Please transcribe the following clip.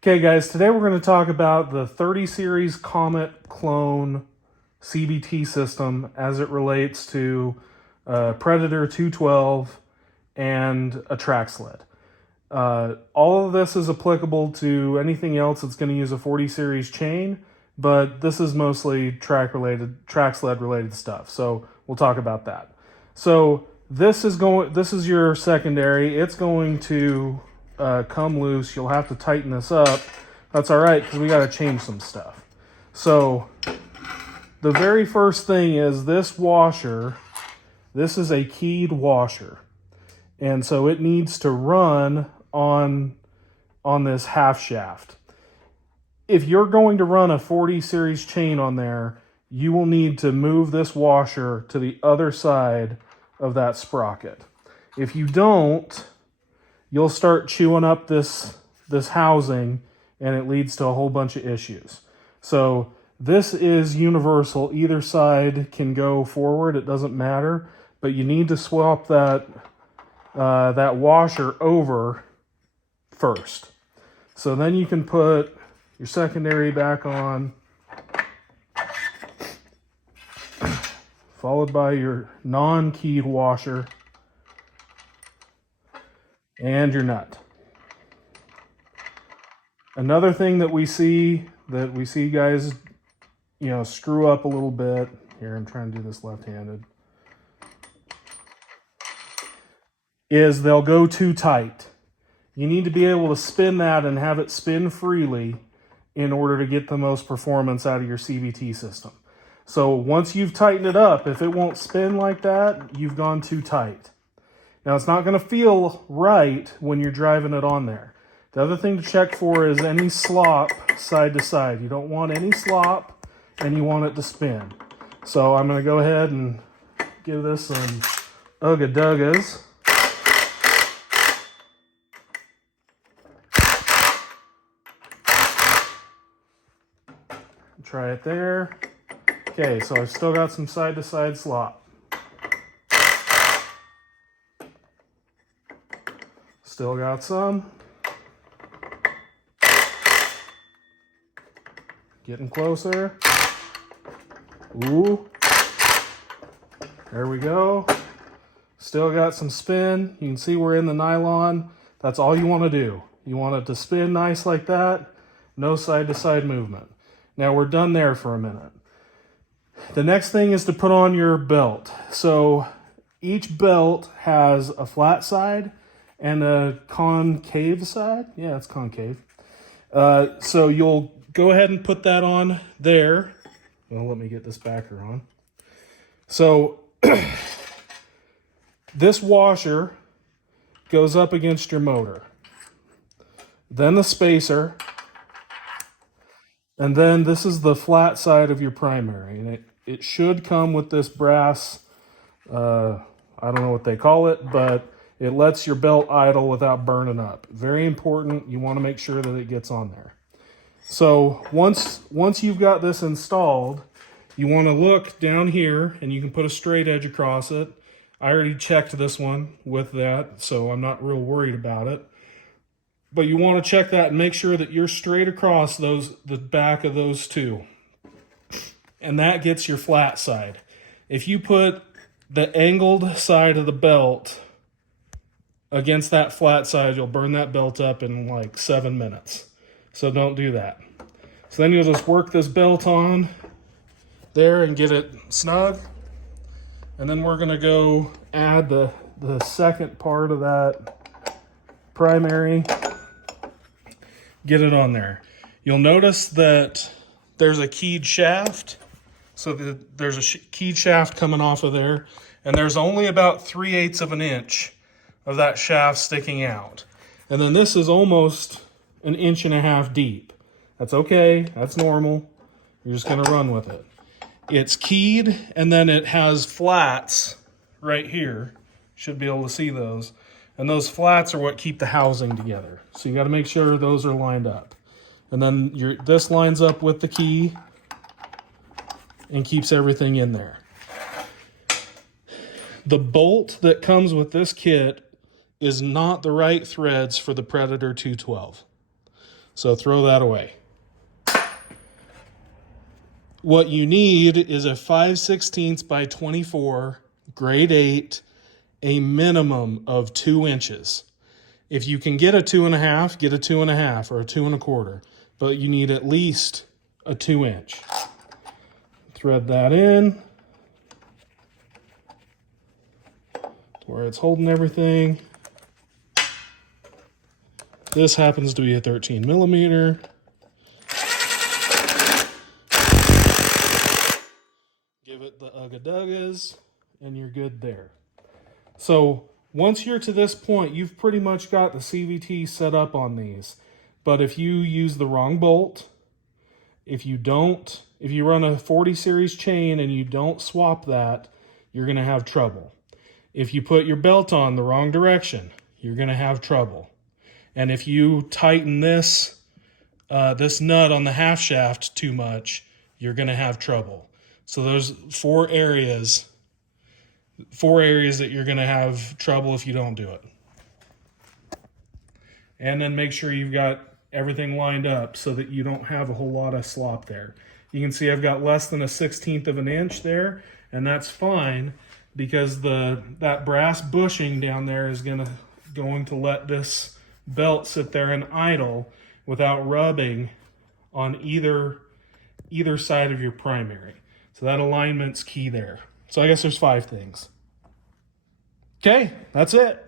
Okay, guys, today we're going to talk about the 30 Series Comet clone CVT system as it relates to Predator 212 and a track sled. All of this is applicable to anything else that's going to use a 40 Series chain, but this is mostly track sled related stuff. So we'll talk about that. So this is your secondary. It's going to come loose. You'll have to tighten this up. That's all right because we got to change some stuff. So the very first thing is this washer. This is a keyed washer, and so it needs to run on this half shaft. If you're going to run a 40 series chain on there, you will need to move this washer to the other side of that sprocket. If you don't, you'll start chewing up this housing, and it leads to a whole bunch of issues. So this is universal. Either side can go forward. It doesn't matter, but you need to swap that washer over first. So then you can put your secondary back on, followed by your non-keyed washer and your nut. Another thing that we see guys, screw up a little bit. Here, I'm trying to do this left-handed. Is they'll go too tight. You need to be able to spin that and have it spin freely in order to get the most performance out of your CVT system. So once you've tightened it up, if it won't spin like that, you've gone too tight. Now it's not going to feel right when you're driving it on there. The other thing to check for is any slop side to side. You don't want any slop, and you want it to spin. So I'm going to go ahead and give this some ugga-duggas. Try it there. Okay, so I've still got some side-to-side slop. Still got some. Getting closer. Ooh. There we go. Still got some spin. You can see we're in the nylon. That's all you want to do. You want it to spin nice like that. No side-to-side movement. Now we're done there for a minute. The next thing is to put on your belt. So each belt has a flat side and a concave side. Yeah, it's concave. So you'll go ahead and put that on there. Well, let me get this backer on. So this washer goes up against your motor. Then the spacer. And then this is the flat side of your primary. And it should come with this brass, I don't know what they call it, but it lets your belt idle without burning up. Very important. You want to make sure that it gets on there. So once you've got this installed, you want to look down here, and you can put a straight edge across it. I already checked this one with that, so I'm not real worried about it. But you want to check that and make sure that you're straight across the back of those two. And that gets your flat side. If you put the angled side of the belt against that flat side, you'll burn that belt up in like 7 minutes. So don't do that. So then you'll just work this belt on there and get it snug. And then we're going to go add the second part of that primary. Get it on there. You'll notice that there's a keyed shaft. So there's a keyed shaft coming off of there. And there's only about 3/8 of an inch of that shaft sticking out. And then this is almost 1.5 inches deep. That's okay. That's normal. You're just going to run with it. It's keyed, and then it has flats right here. Should be able to see those. And those flats are what keep the housing together. So you got to make sure those are lined up. And then this lines up with the key and keeps everything in there. The bolt that comes with this kit is not the right threads for the Predator 212. So throw that away. What you need is a 5/16 by 24, grade 8, a minimum of 2 inches. If you can get a 2.5, get a 2.5 or a 2 1/4, but you need at least a 2-inch. Thread that in where it's holding everything. This happens to be a 13 millimeter. Give it the ugga-duggas, and you're good there. So once you're to this point, you've pretty much got the CVT set up on these. But if you use the wrong bolt, if you run a 40 series chain and you don't swap that, you're going to have trouble. If you put your belt on the wrong direction, you're going to have trouble. And if you tighten this nut on the half shaft too much, you're going to have trouble. So there's four areas that you're going to have trouble if you don't do it. And then make sure you've got everything lined up so that you don't have a whole lot of slop there. You can see I've got less than a 1/16 of an inch there, and that's fine because that brass bushing down there is going to let this belt sit there and idle without rubbing on either side of your primary. So that alignment's key there. So I guess there's 5 things. Okay, that's it.